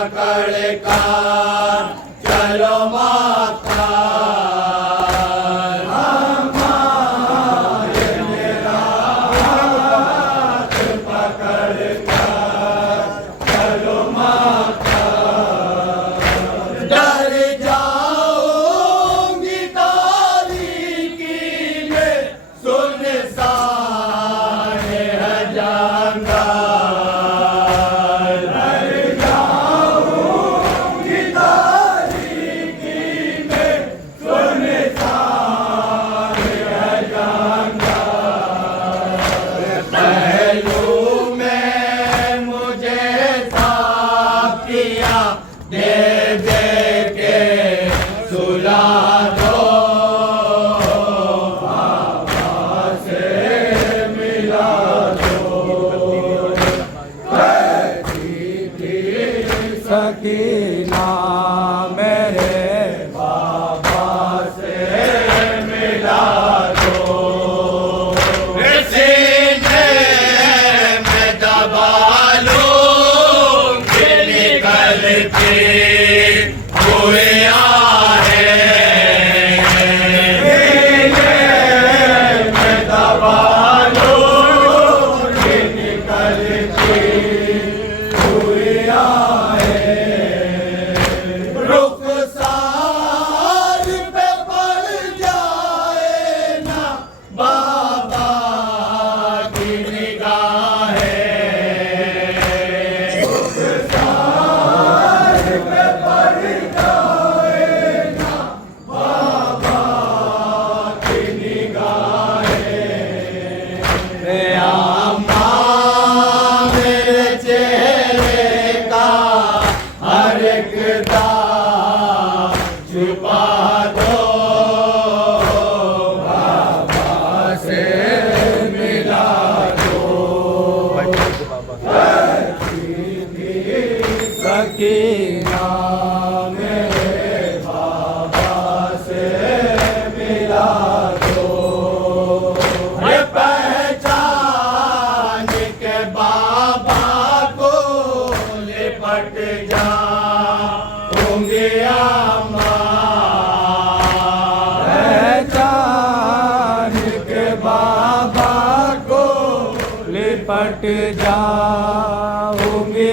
पकड़ कर चलो माता दे दे के सुला दो बाबा से मिला दो सकीना मेरे बाबा से मिला दो सीने में दबा लूं निकलती हुए छुपा दो बाबा से मिला दो सकीना मेरे बाबा से मिला दो पहचान के बाबा को लिपट जा होंगे लिपट जाओगे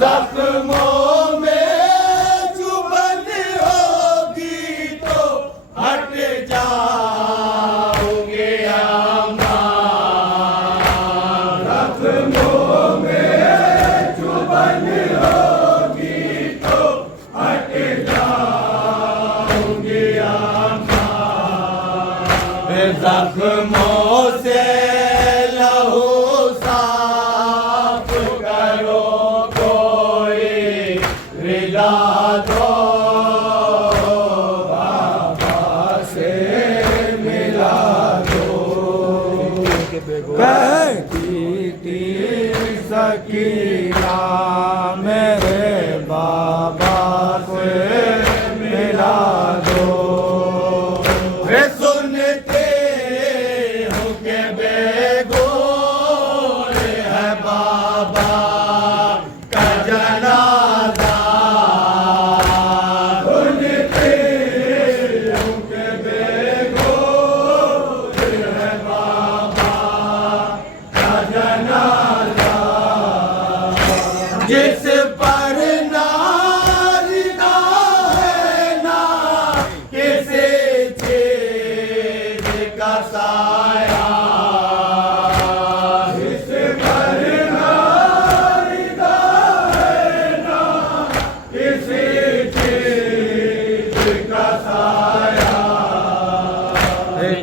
जख्मों में चुभन होगी तो हट जाओगे जख्मों में चुभन होगी तो हट जाओगे जख्मों से लहू साफ करो कोई रिला दो बाबा से मिला दो कहती थी सकीना मेरे बाबा से मिला दो जिस पर नारिदा है ना किसी चीज का साया जिस पर नारिदा है ना किसी चीज का साया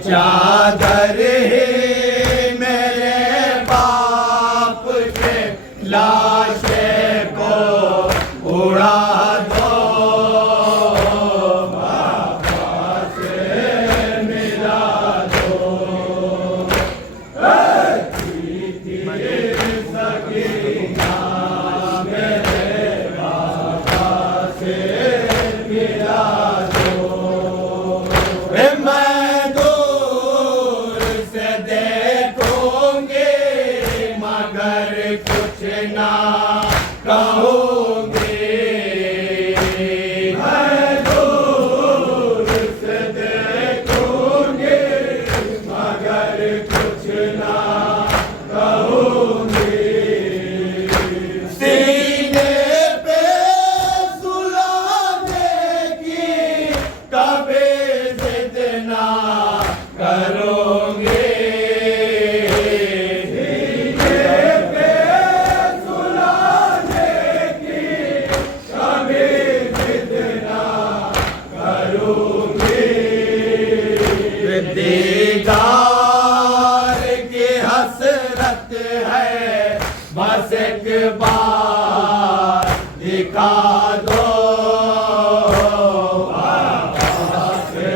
चादर ही मेरे बाप के लाशे को उड़ा दो बाबा से मिला दो सकीना मेरे बाबा से मिला दो मैं दूर से देखूंगी मगर कुछ ना कहूँगी, मैं दूर से देखूंगी मगर कुछ ना कहूँगी। सीने पे सुलाने की कभी जिद ना करूँगी, दीदार की हसरत है बस एक बार दिखा दो, बाबा से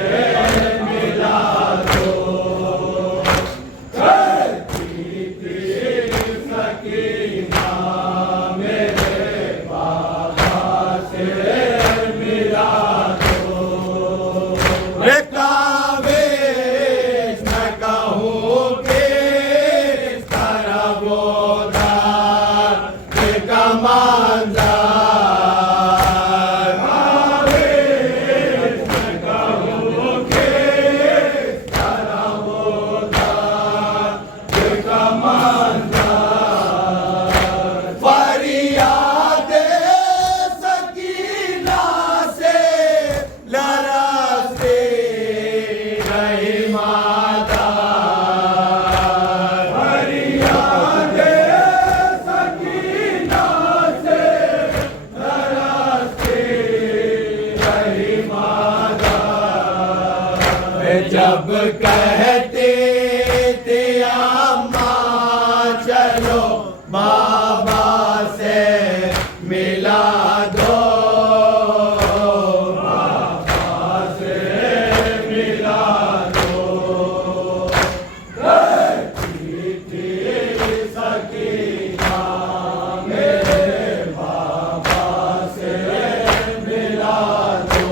मिला दो। सकीना मेरे बाबा से मिला दो। जब कहते थे अम्मा चलो बाबा से मिला दो, बाबा से मिला दो। सकीना मेरे बाबा से मिला दो।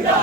Hey!